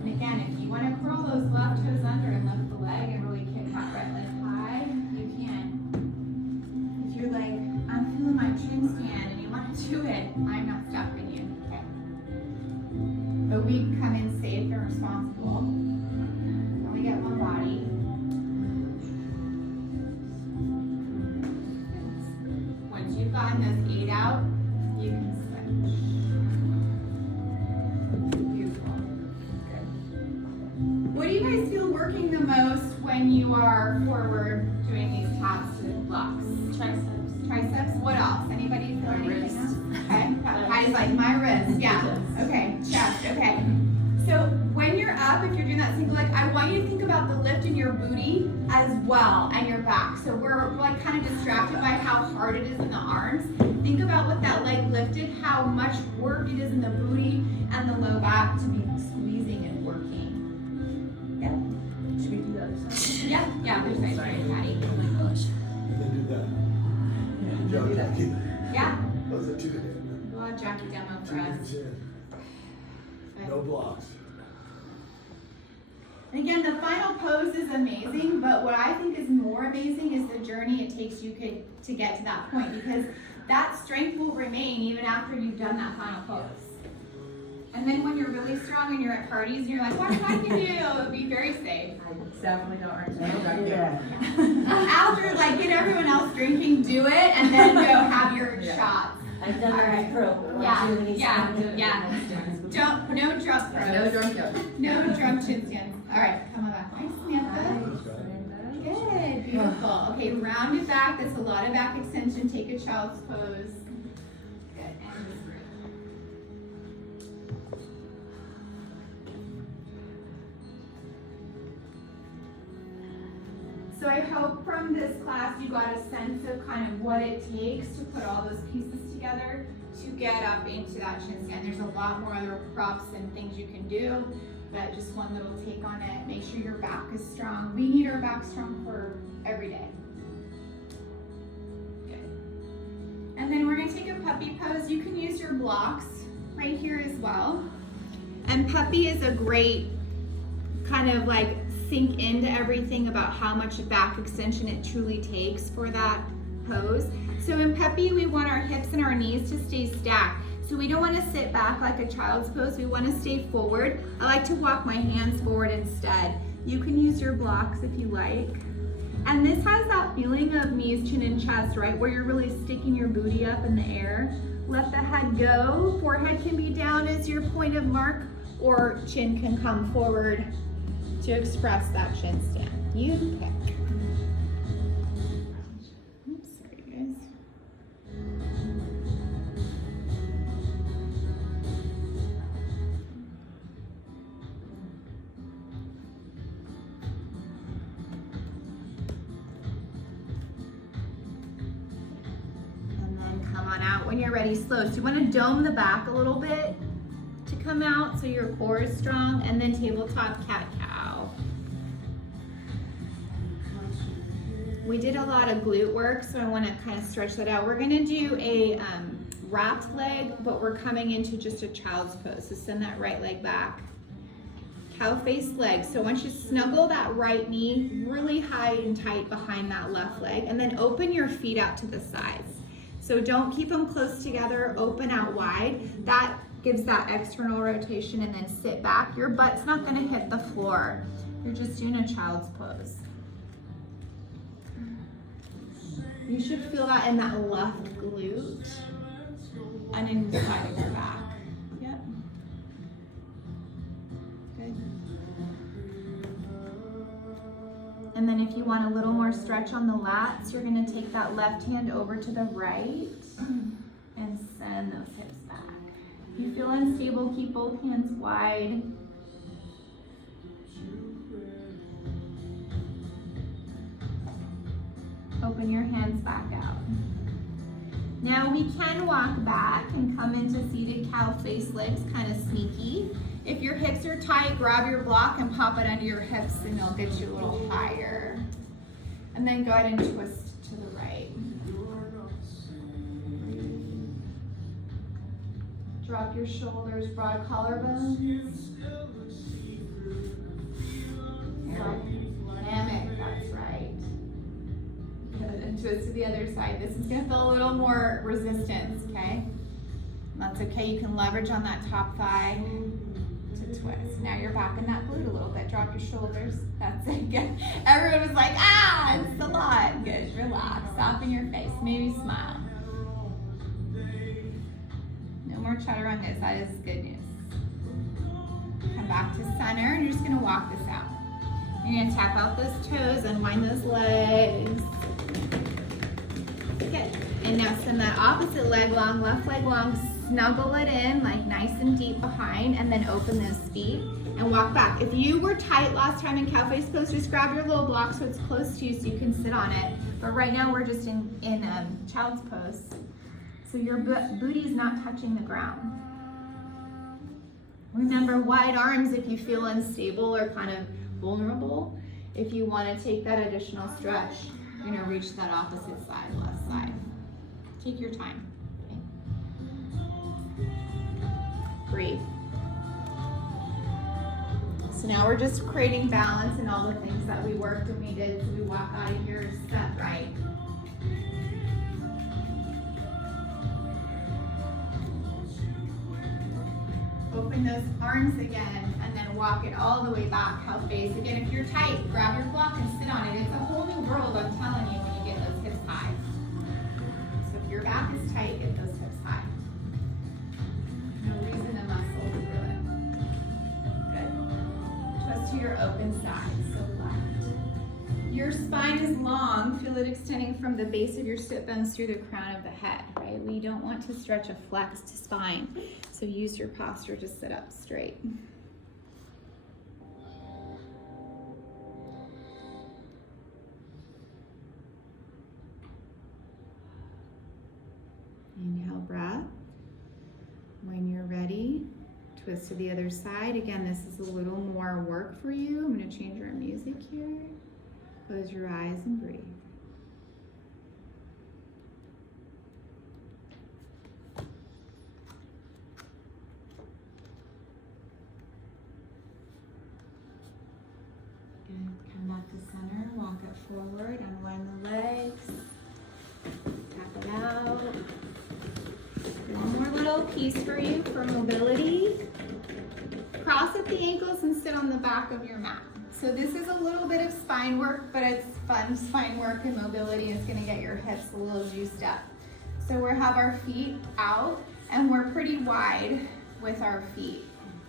And again, if you want to curl those left toes under and lift the leg and really kick that right leg high, you can. If you're like, I'm feeling my chin stand and you want to do it, I'm not stopping you. Okay? But we can come in safe and responsible. Only get one body. Once you've gotten those 8 out, you can switch. Beautiful. Good. What do you guys feel working the most when you are forward doing these taps to blocks? Triceps. Triceps? What else? Anybody feel My anything wrist. else? Okay. Patty's like, my wrist. Yeah. Okay. Chest. Okay. So when you're up, if you're doing that single leg, I want you to think about the lift in your booty as well and your back. So we're like kind of distracted by how hard it is in the arms. Think about with that leg lifted, how much work it is in the booty and the low back to be squeezing and working. Yeah. Should we do the other side? Yeah. Yeah. There's nice, right, Patty? Oh my gosh. Then do that. Jump, Jackie. Yeah. Those are 2 to do. We'll have Jackie demo 2 for to us. chin. No blocks. Again, the final pose is amazing, but what I think is more amazing is the journey it takes you to get to that point, because that strength will remain even after you've done that final pose. And then when you're really strong and you're at parties and you're like, what can I do? Be very safe. I definitely don't understand back there. After, like, get everyone else drinking, do it, and then go have your shots. I've done All right. that pro. Yeah. Don't, no drunk throws. No drunk yet. No drunk chin stands. All right, come on back. Nice, Samantha. Good, beautiful. Okay, round it back. That's a lot of back extension. Take a child's pose. Good, and just breathe. So I hope from this class you got a sense of kind of what it takes to put all those pieces together to get up into that chin stand. There's a lot more other props and things you can do, but just one little take on it. Make sure your back is strong. We need our back strong for every day. Good. And then we're gonna take a puppy pose. You can use your blocks right here as well. And puppy is a great kind of like sink into everything about how much back extension it truly takes for that pose. So in puppy, we want our hips and our knees to stay stacked. So we don't want to sit back like a child's pose. We want to stay forward. I like to walk my hands forward instead. You can use your blocks if you like. And this has that feeling of knees, chin, and chest, right? Where you're really sticking your booty up in the air. Let the head go. Forehead can be down as your point of mark, or chin can come forward to express that chin stand. You pick. Oops, sorry guys. And then come on out when you're ready, slow. So you want to dome the back a little bit to come out so your core is strong, and then tabletop cat-cow. We did a lot of glute work, so I want to kind of stretch that out. We're going to do a wrapped leg, but we're coming into just a child's pose. So send that right leg back. Cow face leg. So once you snuggle that right knee really high and tight behind that left leg, and then open your feet out to the sides. So don't keep them close together, open out wide. That gives that external rotation, and then sit back. Your butt's not going to hit the floor. You're just doing a child's pose. You should feel that in that left glute and inside of your back. Yep. Good. And then if you want a little more stretch on the lats, you're gonna take that left hand over to the right and send those hips back. If you feel unstable, keep both hands wide. Open your hands back out. Now we can walk back and come into seated cow face legs, kind of sneaky. If your hips are tight, grab your block and pop it under your hips and it'll get you a little higher. And then go ahead and twist to the right. Drop your shoulders, broad collarbones. Dynamic, that's right. Good, and twist to the other side. This is gonna feel a little more resistance, okay? That's okay, you can leverage on that top thigh to twist. Now you're back in that glute a little bit. Drop your shoulders, that's it, good. Everyone was like, ah, it's a lot. Good, relax, soften your face, maybe smile. No more chatter on this, that is good news. Come back to center, and you're just gonna walk this out. You're gonna tap out those toes, unwind those legs. Good. And now send that opposite leg long, left leg long, snuggle it in, like nice and deep behind, and then open those feet and walk back. If you were tight last time in cow face pose, just grab your little block so it's close to you so you can sit on it. But right now we're just in child's pose. So your booty is not touching the ground. Remember, wide arms if you feel unstable or kind of vulnerable. If you want to take that additional stretch, you're going to reach that opposite side, left side. Take your time. Okay? Breathe. So now we're just creating balance in all the things that we worked and we did. So we walk out of here set right. Open those arms again and then walk it all the way back, cow face. Again, if you're tight, grab your block and sit on it. It's a whole new world, I'm telling you, when you get those hips high. So if your back is tight, get those hips high. No reason to muscle through it. Good. Twist to your open side, so left. Your spine is long. Feel it extending from the base of your sit bones through the crown of the head, right? We don't want to stretch a flexed spine. So use your posture to sit up straight. Inhale, breath. When you're ready, twist to the other side. Again, this is a little more work for you. I'm going to change our music here. Close your eyes and breathe. Come back to center, walk it forward, unwind the legs, tap it out. One more little piece for you for mobility. Cross at the ankles and sit on the back of your mat. So this is a little bit of spine work, but it's fun spine work and mobility. It's gonna get your hips a little juiced up. So we have our feet out and we're pretty wide with our feet.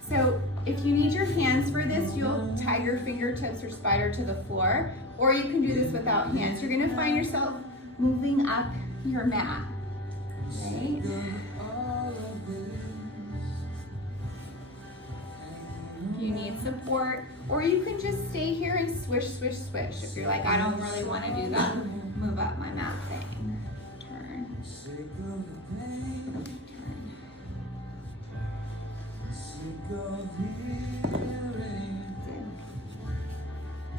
So if you need your hands for this, you'll tie your fingertips or spider to the floor, or you can do this without hands. You're gonna find yourself moving up your mat, right? If you need support, or you can just stay here and swish, swish, swish. If you're like, I don't really wanna do that, move up my mat thing. Turn.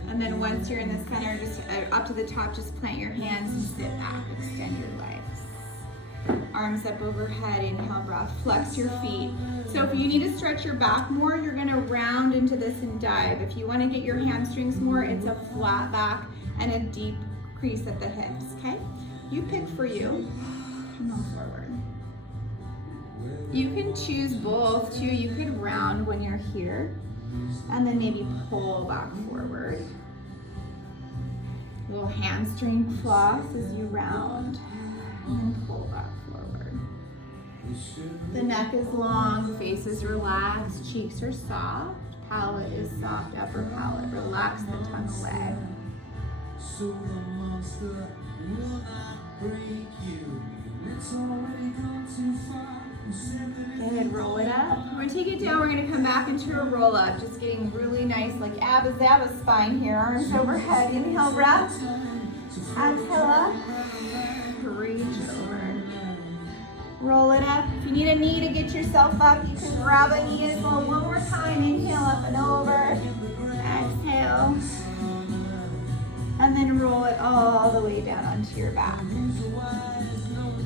And then once you're in the center, just up to the top, just plant your hands and sit back, extend your legs. Arms up overhead, inhale, breath, flex your feet. So if you need to stretch your back more, you're gonna round into this and dive. If you wanna get your hamstrings more, it's a flat back and a deep crease at the hips, okay? You pick for you. Come on forward. You can choose both too. You could round when you're here and then maybe pull back forward. Little hamstring floss as you round and then pull back forward. The neck is long, face is relaxed, cheeks are soft, palate is soft, upper palate. Relax the tongue away. So the monster will not break you. It's already gone too far. You said that Go ahead, roll it up. We're gonna take it down, we're gonna come back into a roll up. Just getting really nice, like Abba Zabba spine here. Arms overhead, inhale, breath. Exhale up. Reach over. Roll it up. If you need a knee to get yourself up, you can grab a knee as well. One more time, inhale up and over. Exhale. And then roll it all the way down onto your back.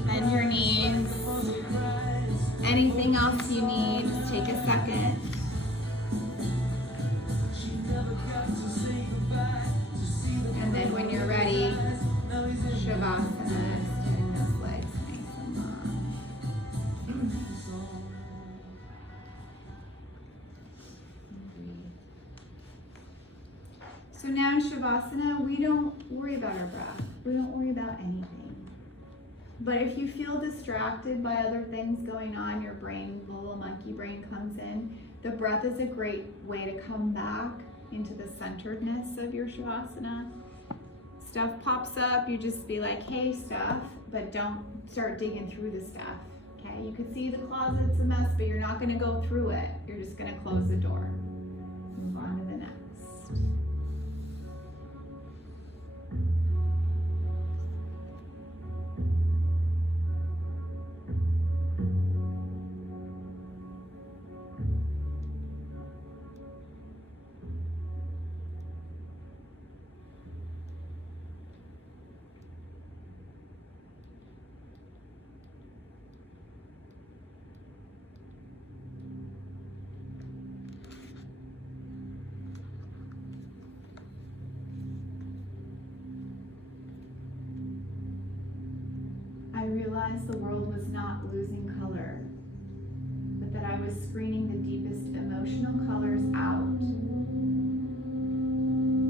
Bend your knees. Anything else you need, just take a second. And then when you're ready, Shavasana, extending those legs nice and long. So now in Shavasana, we don't worry about our breath. We don't worry about anything. But if you feel distracted by other things going on, your brain, the little monkey brain comes in, the breath is a great way to come back into the centeredness of your Shavasana. Stuff pops up, you just be like, hey, stuff, but don't start digging through the stuff, okay? You can see the closet's a mess, but you're not gonna go through it. You're just gonna close the door. Move on to the next. I realized the world was not losing color, but that I was screening the deepest emotional colors out.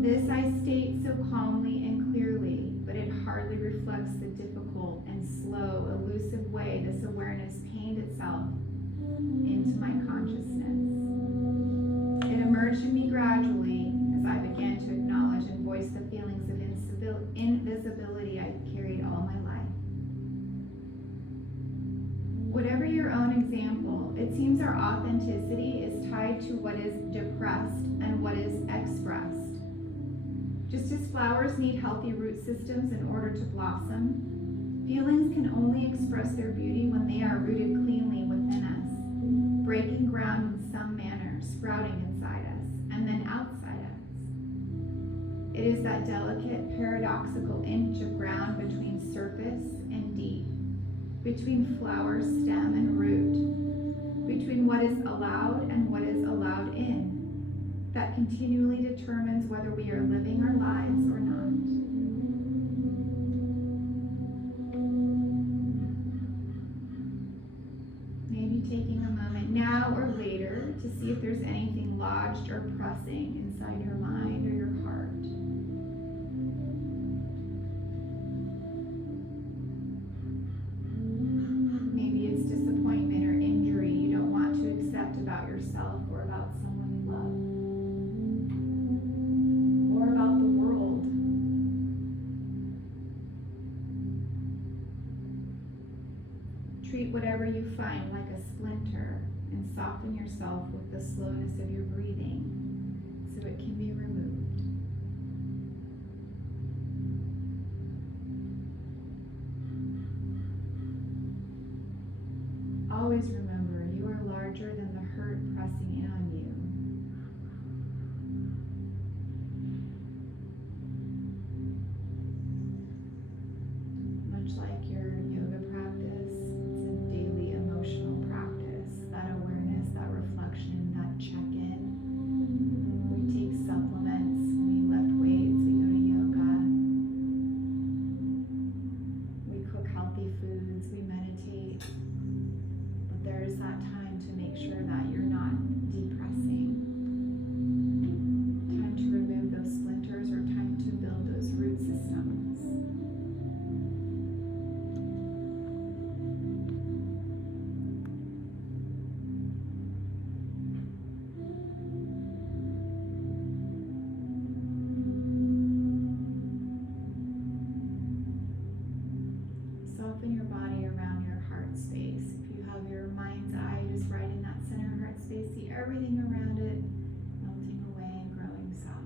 This I state so calmly and clearly, but it hardly reflects the difficult and slow, elusive way this awareness pained itself into my consciousness. It emerged in me gradually as I began to acknowledge and voice the feelings of invisibility I carried all my life. Whatever your own example, it seems our authenticity is tied to what is depressed and what is expressed. Just as flowers need healthy root systems in order to blossom, feelings can only express their beauty when they are rooted cleanly within us, breaking ground in some manner, sprouting inside us, and then outside us. It is that delicate, paradoxical inch of ground between surface and deep, between flower, stem, and root, between what is allowed and what is allowed in, that continually determines whether we are living our lives or not. Maybe taking a moment now or later to see if there's anything lodged or pressing inside your mind or your heart. Maybe it's disappointment or injury you don't want to accept about yourself or about someone you love, or about the world. Treat whatever you find like a splinter and soften yourself with the slowness of your breathing so it can be removed. Always remember, you are larger than the hurt pressing in on you. Much like your yoga practice, it's a daily emotional practice. That awareness, that reflection, that check-in. We take supplements, we lift weights, we go to yoga. We cook healthy foods, we meditate. There is that time to make sure that you're not depressing. Time to remove those splinters or time to build those root systems soften your body around your heart space. If you have your mind's eye just right in that center heart space, see everything around it melting away and growing soft.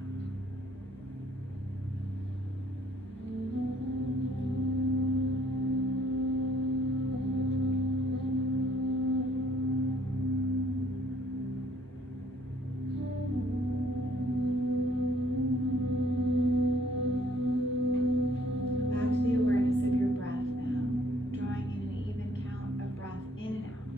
Back to the awareness of your breath now, drawing in an even count of breath in and out.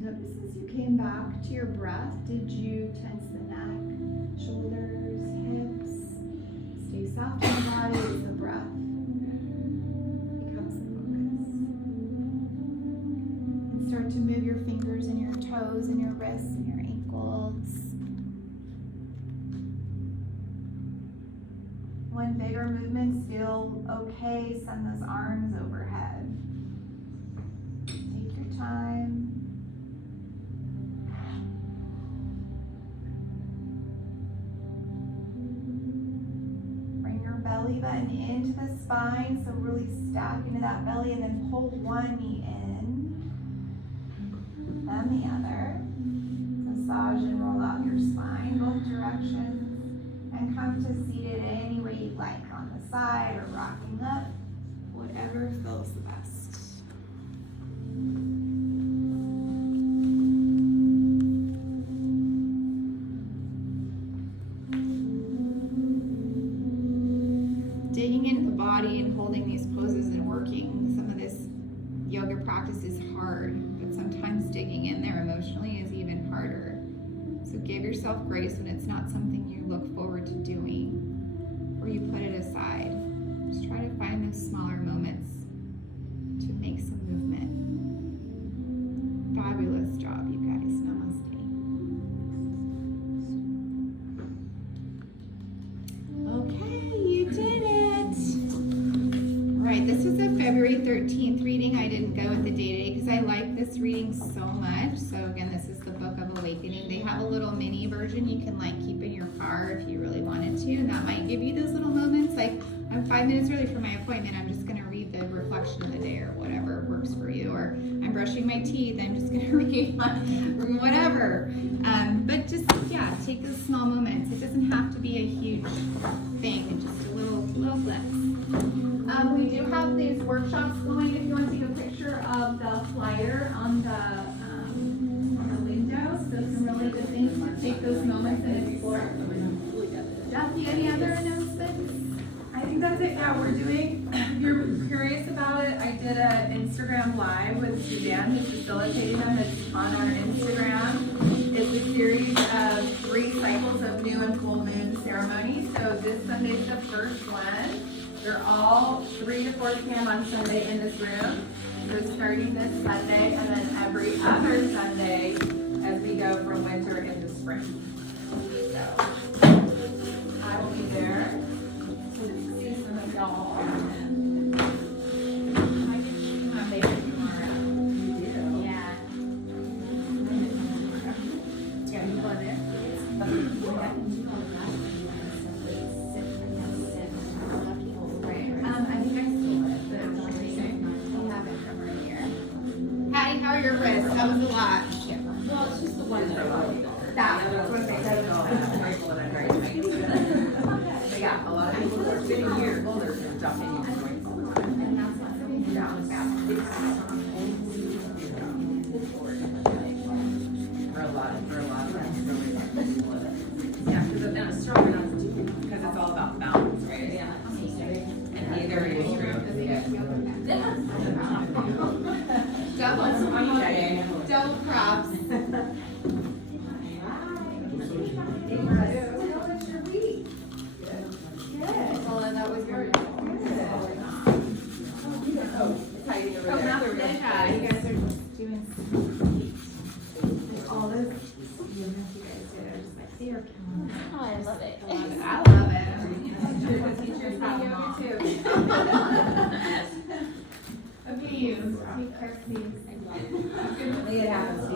Notice as you came back to your breath, did you tense the neck, shoulders, hips? Stay soft in the body as the breath becomes the focus. And start to move your fingers and your toes and your wrists and your ankles. When bigger movements feel okay, send those arms overhead. Take your time. Bring your belly button into the spine, so really stack into that belly and then pull one knee in, then the other. Massage and roll out your spine both directions. And come to seated any way you'd like, on the side or rocking up, whatever feels the best. Digging into the body and holding these poses and working some of this yoga practice is hard, but sometimes digging in there emotionally is even harder. So give yourself grace when it's not something you look forward to doing, or you put it aside. Just try to find those smaller moments to make some movement. Fabulous job, you guys. Namaste. Okay, you did it. All right, this is a February 13th reading. I didn't go with the day because I like this reading so much. So again, this is the Book of Awakening. They have a little mini version you can like keep in your car if you really wanted to, and that might give you those little moments like, I'm 5 minutes early for my appointment, I'm just going to read the reflection of the day or whatever works for you, or I'm brushing my teeth, I'm just going to read whatever. But just, yeah, take those small moments. It doesn't have to be a huge thing, it's just a little flips. We do have these workshops going. If you want to take a picture of the flyer on the window, so some really good things to take those moments and explore. Jackie, any other announcements? I think that's it. Yeah, we're doing, if you're curious about it, I did an Instagram live with Suzanne, who's facilitating them. It's on our Instagram. It's a series of 3 cycles of new and full moon ceremonies. So this Sunday's the first one. They're all 3 to 4 p.m. on Sunday in this room. So starting this Sunday and then every other Sunday as we go from winter into spring. So I will be there to see some of y'all. I get to see my baby tomorrow. You do? Yeah. Yeah, you go there? I think I still have the haven't from right here. Patty, how are your wrists? That was a lot. Well, it's just the one that I like. That was what I said. But yeah, a lot of people are sitting here, well, they're jumping in. And that's not something down For a lot of yeah, because then it's stronger enough because it's all about balance, right? Yeah. And neither is true. Double props. Paula, that was your yeah, you guys are just doing all this. You guys did it. Just like, they are killing it. Oh, I love it. I love it. The teachers have yoga too. Okay, you. Take care, please. It happens.